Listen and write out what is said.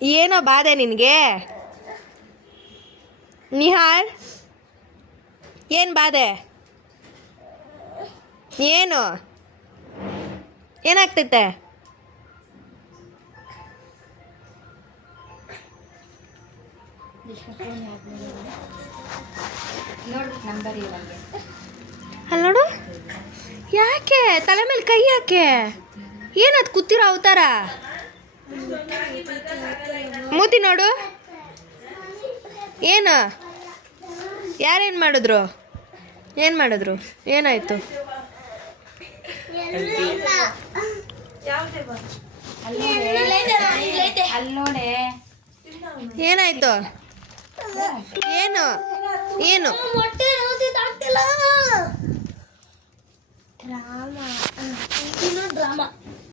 ಏನೋ ಬಾಧೆ ನಿನಗೆ? ನಿಹಾಲ್, ಏನು ಬಾಧೆ? ಏನು ಏನಾಗ್ತೈತೆ? ಅಲ್ಲಿ ನೋಡು, ಯಾಕೆ ತಲೆ ಮೇಲೆ ಕೈ ಯಾಕೆ? ಏನದು ಕೂತಿರೋ ಅವತಾರ? ಮೂತಿ ನೋಡು. ಏನು? ಯಾರೇನು ಮಾಡಿದ್ರು? ಏನು ಮಾಡಿದ್ರು? ಏನಾಯ್ತು? ಏನಾಯ್ತು? ಏನು ಏನು?